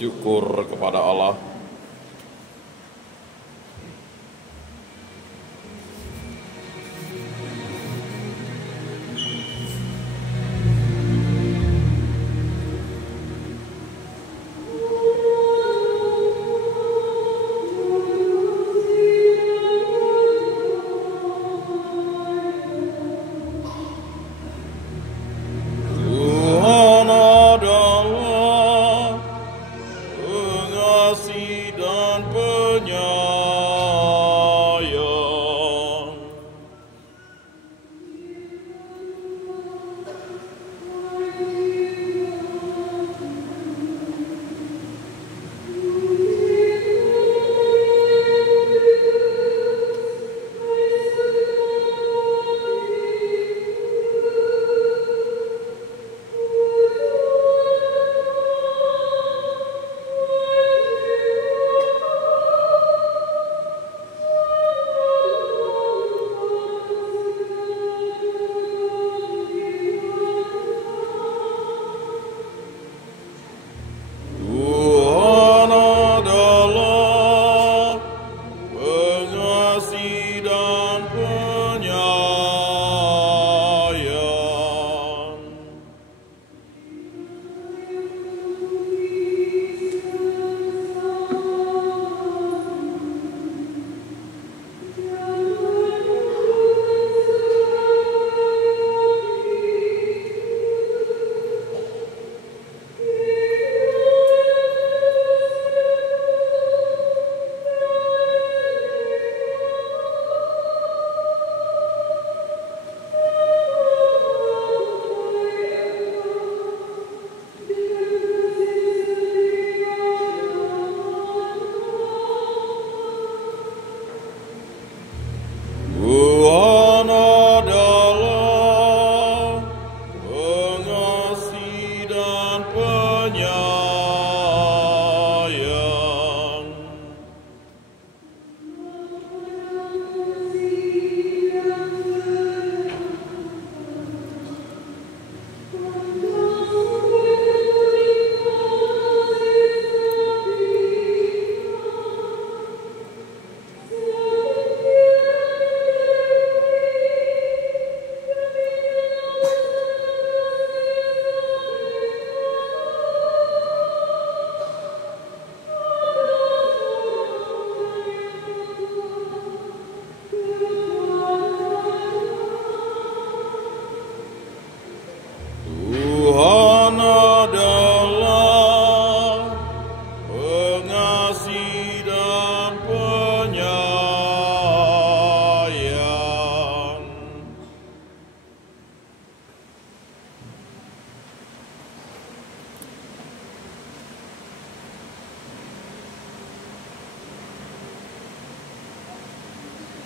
Syukur kepada Allah.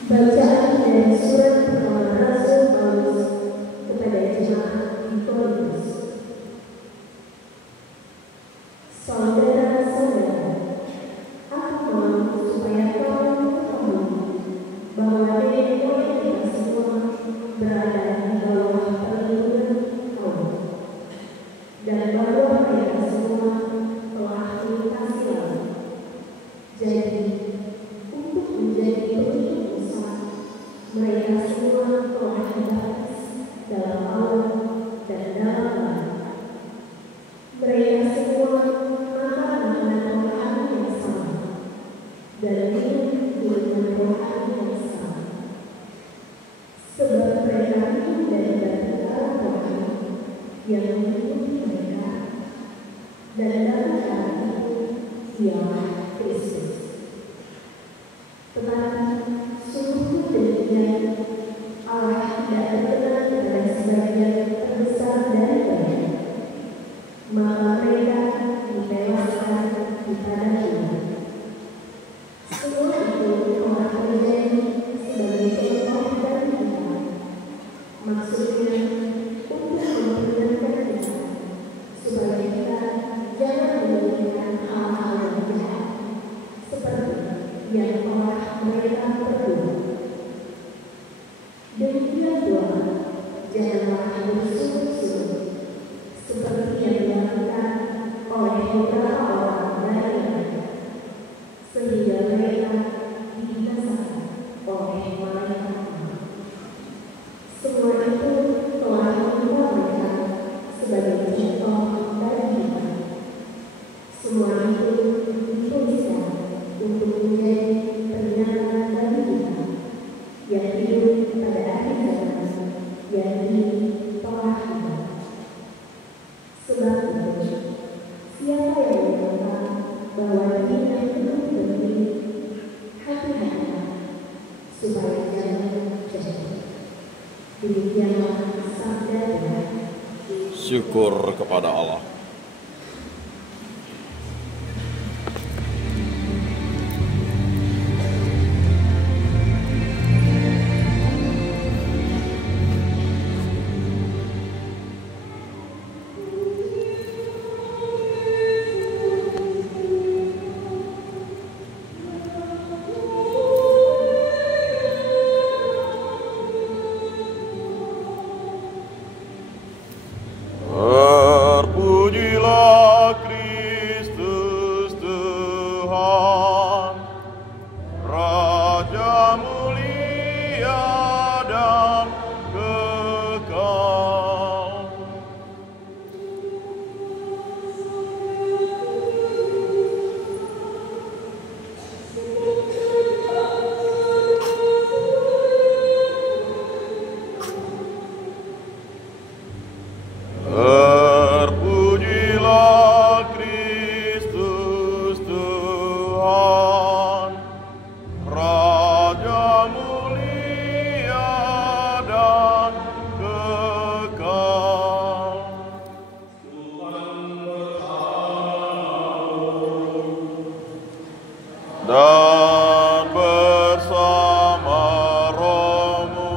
Bacaan dari surat pertama Rasul Paulus kepada jemaat di Korintus. Saudara-saudara, aku mau supaya kamu ketahui bahwa kita semua berada di bawah perlindungan Allah, dan bahwa mereka semua telah dikasih Allah. Jadi, untuk menjadi pemimpin usaha yang mengikuti mereka, dan dalam cara itu ialah Kristus. Tetapi sungguh demikian, Allah tidak berkenan kepada sebagian terbesar dari mereka, maka mereka ditewaskan di padang gurun. Semua itu telah terjadi sebagai contoh bagi kita, maksudnya untuk memperingatkan kita supaya kita jangan memikirkan hal-hal yang jahat seperti yang telah mereka perbuat. Demikian pula, janganlah bersungguh-sungguh seperti yang dilakukan oleh beberapa orang dari mereka, sehingga mereka dibinasakan oleh malaikat Allah. Semua itu telah membuat mereka sebagai contoh bagi kita. Semua itu dituliskan untuk menjadi peringatan bagi kita yang hidup pada akhir zaman yang ini telah tiba. Sebab itu, siapa yang berkata bahwa dirinya belum berdiri, hati-hatilah supaya jangan jatuh. Demikianlah sabda Tuhan. Syukur kepada Allah. Terpujilah Kristus Tuhan, Raja mulia dan kekal. Terpujilah Kristus Tuhan, Raja mulia dan kekal. Dan bersama rohmu,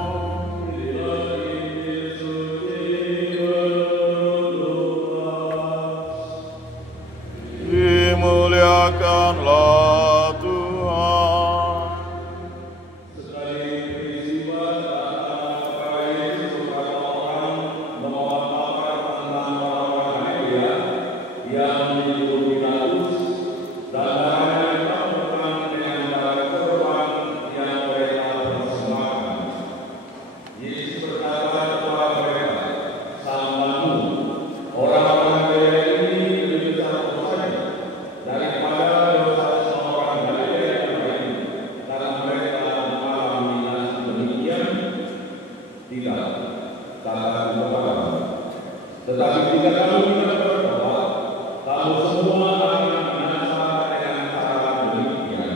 dimuliakanlah Tuhan. Tetapi jika kamu tidak bertobat, kamu semua akan binasa dengan cara demikian.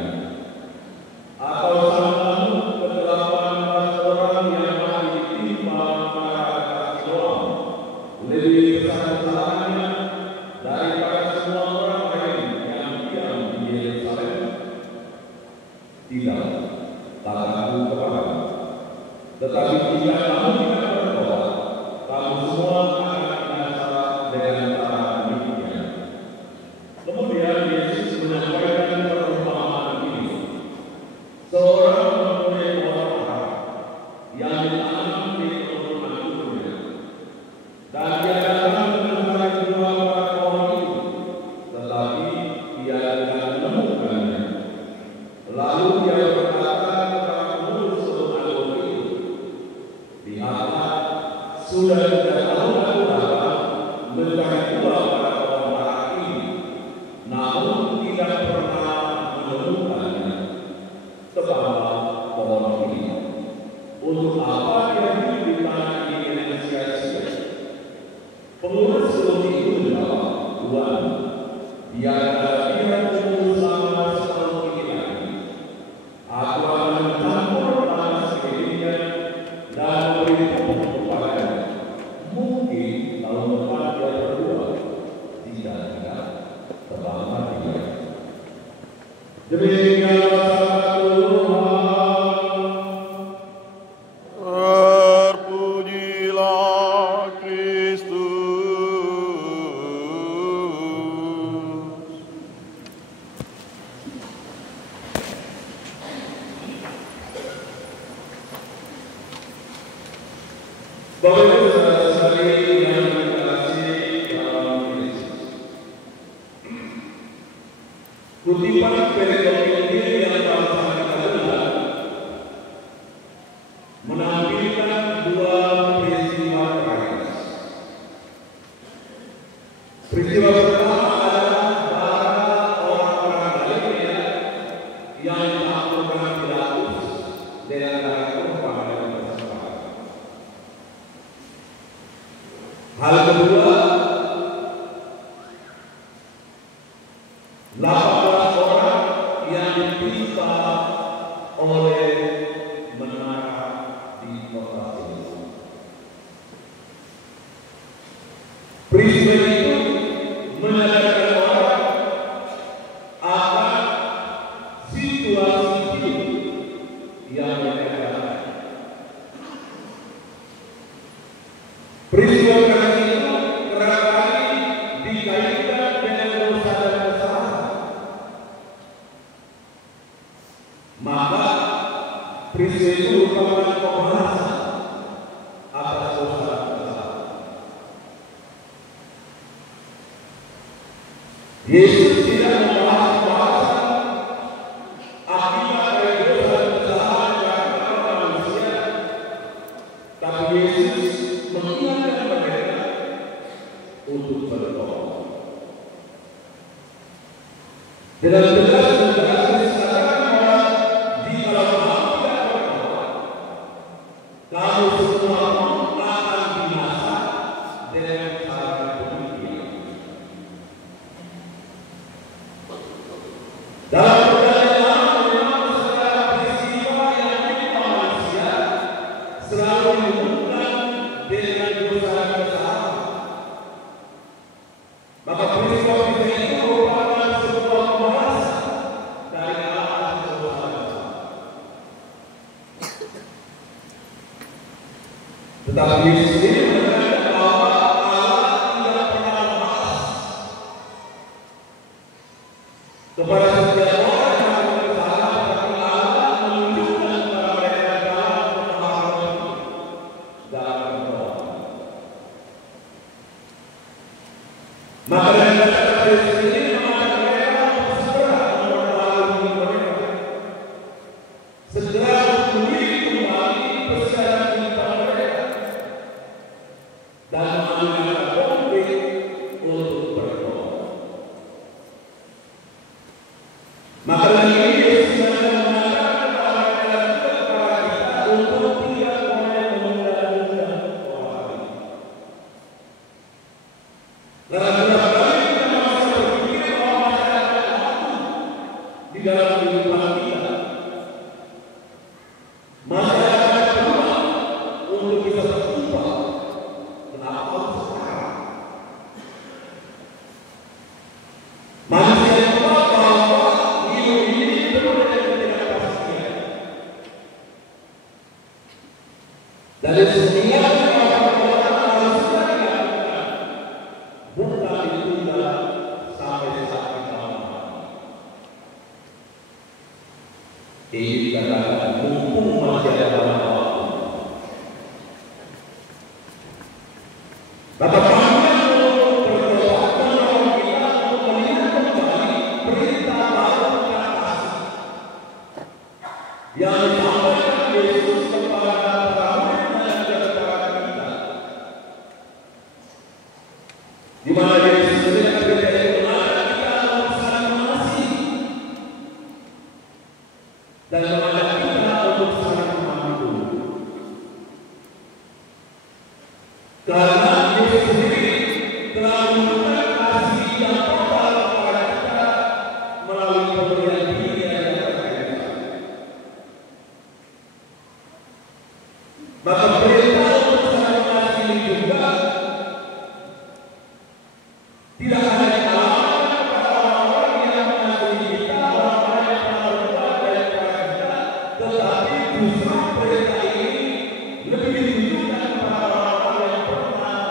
Atau sama kamu ke-18 orang yang mati ditimpa masyarakat Siloam lebih besar kesalahannya daripada semua orang lain yang diam di Yerusalem? Tidak, kataku kepadamu. Tetapi jika kamu tidak bertobat, kamu semua akan dengan cara demikian. Kemudian Yesus menyampaikan perumpamaan ini. Seorang mempunyai pohon ara yang ditanam di kebun anggurnya, dan dia datang mencari buah pada pohon itu, tetapi dia tidak menemukannya. Lalu dia berkata kepada pengurus kebun anggur itu, "Lihatlah, sudah 3 tahun aku datang mencari buah pada pohon ara ini, namun tidak pernah menemukannya. Tebanglah pohon ini. Untuk apa dia hidup di tanah ini dengan sia-sia?" Bapak Ibu saudara-saudari yang dikasihi dalam Kristus. Kutipan perikop Injil yang telah kita dengar menampilkan dua peristiwa tragis. Peristiwa pertama adalah para orang-orang Galilea yang ditaklukkan Pilatus dengan cara kurban dan persembahyan. Hal kedua, 18 orang yang ditimpa oleh menara di kota Siloam. Peristiwa itu menyadarkan orang akan situasi hidup yang mereka alami. Peristiwa tragis itu kerap kali dikaitkan dengan dosa dan kesalahan. Maka peristiwa itu merupakan pembalasan atas dosa dan kesalahan. Yesus tidak membahas pembahasan akibat dari dosa dan kesalahan para manusia, tapi Yesus mengingatkan mereka untuk bertobat. Dengan tegas dan tegas disatakan bahwa jika kamu tidak bertobat, kamu semua akan binasa dengan cara demikian. Dalam perjalanan lama memang segala peristiwa yang menimpa manusia selalu dihubungkan dengan dosa dan kesalahan. Maka peristiwa itu merupakan sebuah pembalasan dari atas dosa dan kesalahan. Tetapi Yesus sendiri menekankan bahwa Allah tidak pernah membalas kepada setiap orang yang melakukan kesalahan, tetapi Allah menunjukkan kepada mereka dalam pemahaman dalam berdoa. Maka dengan kata Yesus ini mengajak mereka untuk segera memperbaharui diri mereka, segera memulih kembali persiapan kehidupan mereka, dan mengambil langkah konkret untuk berdoa. Maka dari ini Yesus sedang mengatakan kepada mereka juga kepada kita untuk tidak boleh menunda-nunda orang lain. Karena beberapa kali kita masih berpikir bahwa masih ada waktu di dalam kehidupan kita, masih ada peluang untuk bisa berubah. Kenapa harus sekarang? Manusia yang tahu bahwa hidup ini penuh dengan ketidakpastian. Dari setiap perbuatan manusia dilakukan, bukan ditunda sampai saat kita mati. Ini dikatakan mumpung masih ada waktu. Maka panggilan untuk bertobat menolong kita untuk melihat kembali perintah baru tentang kasih yang disampaikan Yesus kepada para murid dan kepada kita, di mana Yesus sendiri berkata mengajak kita untuk saling mengasihi dan mengajak kita untuk saling membantu. Karena Yesus sendiri telah memberikan kasih yang total kepada kita melalui pemberian diri yang terkait. Maka perintah untuk saling mengasihi juga tidak hanya dialamatkan kepada orang-orang yang mengasihi kita, orang-orang yang pernah berbuat baik kepada kita, tetapi justru perintah ini lebih ditujukan kepada orang-orang yang pernah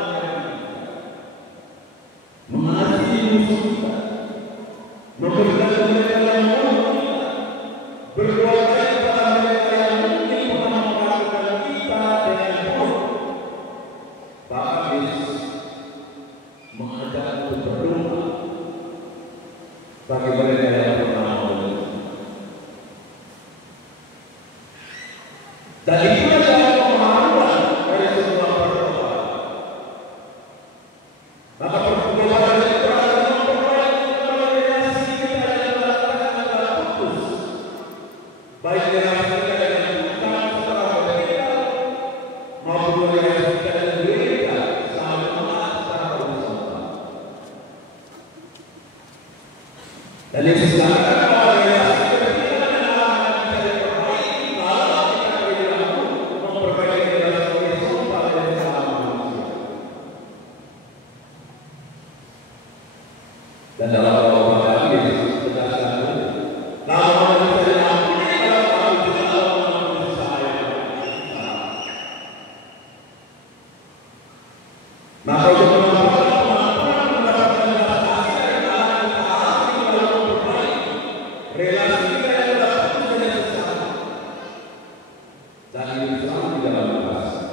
kita dan gereja saling mengenal secara horizontal. Dan yang sebenarnya bahwa relasi vertikal dan alam bisa diperbaiki kalau kita berlaku memperbaiki relasi horizontal dan sesama manusia. Dan dalam beberapa kali Yesus tegaskan kalau manusia diampuni kalau kamu juga mengampuni saya. Maka untuk mendapatkan pengampunan, mendapatkan belas kasihan dan Allah Taala dalam memperbaiki relasi kita yang telah putus dengan sesama dan hidup selalu di dalam kasih.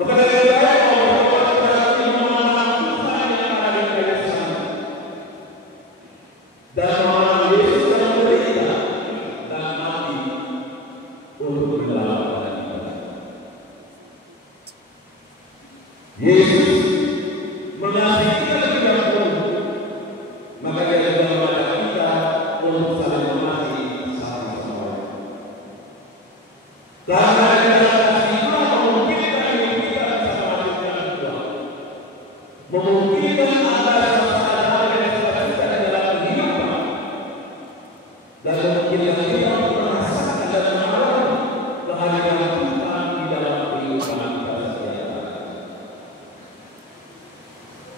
Maka dari saya mau bertobat berarti memandang Tuhan yang ada di dalam sana dan memandang Yesus yang menderita dan mati untuk menyelamatkan kita. Yesus mengasihi kita lebih dahulu, maka Dia juga mengajak kita untuk saling mengasihi satu sama lain. Karena di dalam kasih Tuhan memungkinkan hidup kita bisa melanjutkan Tuhan, memungkinkan ada suasana damai dan sukacita di dalam kehidupan, dan memungkinkan kita untuk merasakan dan mengalami kehadiran Tuhan di dalam kehidupan kita setiap hari.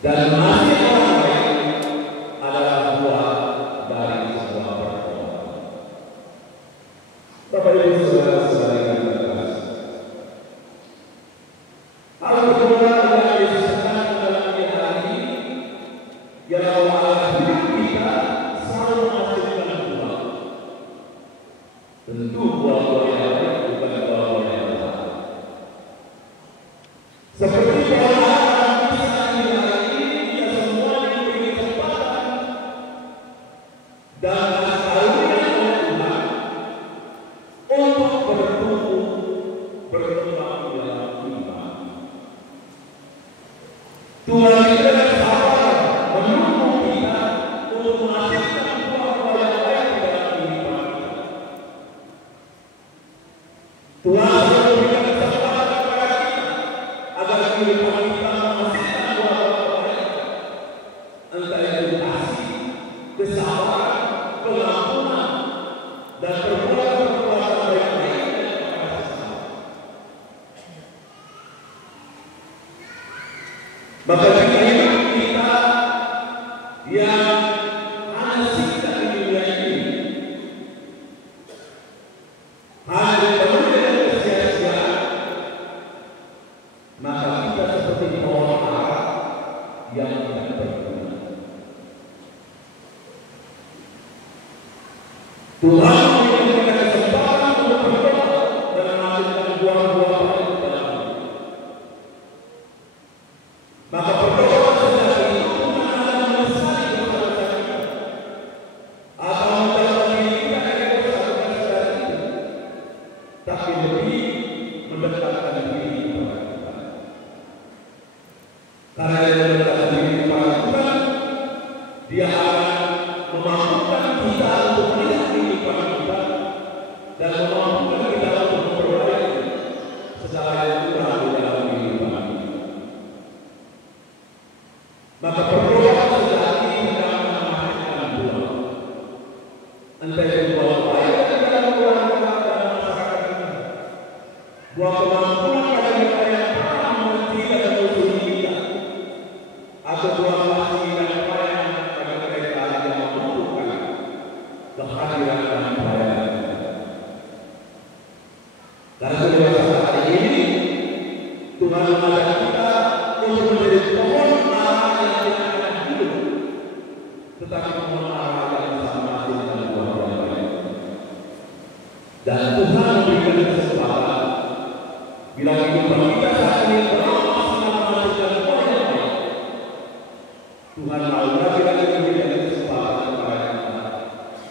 Dan mengasihi orang lain adalah buah dari sebuah pertolongan. Bapak Ibu saudara-saudara yang terkasih, hal kedua yang Yesus tekankan dalam hari ini ialah bahwa hidup kita selalu menghasilkan buah. Tentu buah-buah yang baik, bukan buah-buah yang jahat. Seperti bahwa kisah ini hari ini kita semua diberi kesempatan dan karunia oleh Tuhan untuk bertumbuh berkembang dalam iman. Tuhan kita dengan sabar menunggu kita untuk menghasilkan buah-buah yang baik di dalam kehidupan kita. Tuhan selalu memberikan kesempatan kepada kita agar kehidupan kita menghasilkan buah-buah baik, entah itu kasih, kesabaran, pengampunan, dan perbuatan-perbuatan baik lainnya kepada sesama. Maka jika hidup kita yang hanya singkat di dunia ini, hanya penuh dengan kesia-siaan, maka kita seperti pohon ara yang tidak berguna. Tuhan memberikan kita kesempatan untuk bertobat dan menghasilkan buah-buah baik dalam hidup. Maka pertolongan sejati itu bukan hanya menyesali dosa-dosa kita atau menjauhkan diri kita dari dosa-dosa saudara kita, tapi lebih mendekatkan diri kepada Tuhan. Karena Dia mendekatkan diri kepada Tuhan, Dia akan memampukan kita untuk melihat kehidupan kita dan memampukan kita untuk memperbaiki segala yang kurang di dalam kehidupan kita. Maka pertolongan sejati tidak akan menghasilkan buah, entah itu buah baik dalam keluarga dan masyarakat kita, buah kemampuan pada mereka yang pernah mengerti dan mengusulkan kita, atau buah kasih dan pelayanan pada mereka yang membutuhkan kehadiran dan pelayanan kita. Dan pada saat ini Tuhan mengajak kita untuk menjadi pohon ara yang tidak akan hidup, tetapi pohon ara yang bisa menghasilkan buah yang baik. Dan Tuhan memberikan kesempatan bila kehidupan kita saat ini belum maksimal menghasilkan buah yang baik, Tuhan mau lagi memberikan kesempatan kepada kita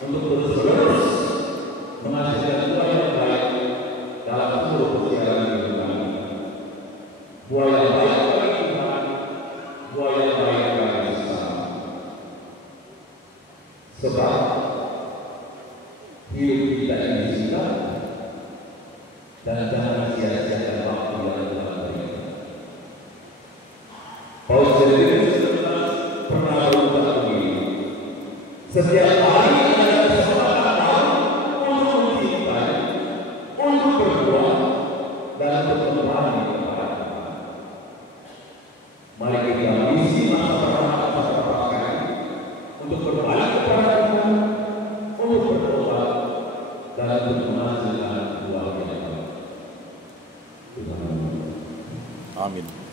untuk terus-menerus menghasilkan buah yang baik dalam seluruh perjalanan kehidupan kita. Buah yang baik bagi Tuhan, buah yang baik bagi sesama. Sebab hidup kita ini singkat dan jangan sia-sia berani kepada Tuhan. Mari kita isi masa perasaan untuk berbalik kepada Tuhan, untuk bertobat dan untuk menghasilkan buah yang baik. Tuhan. Amin.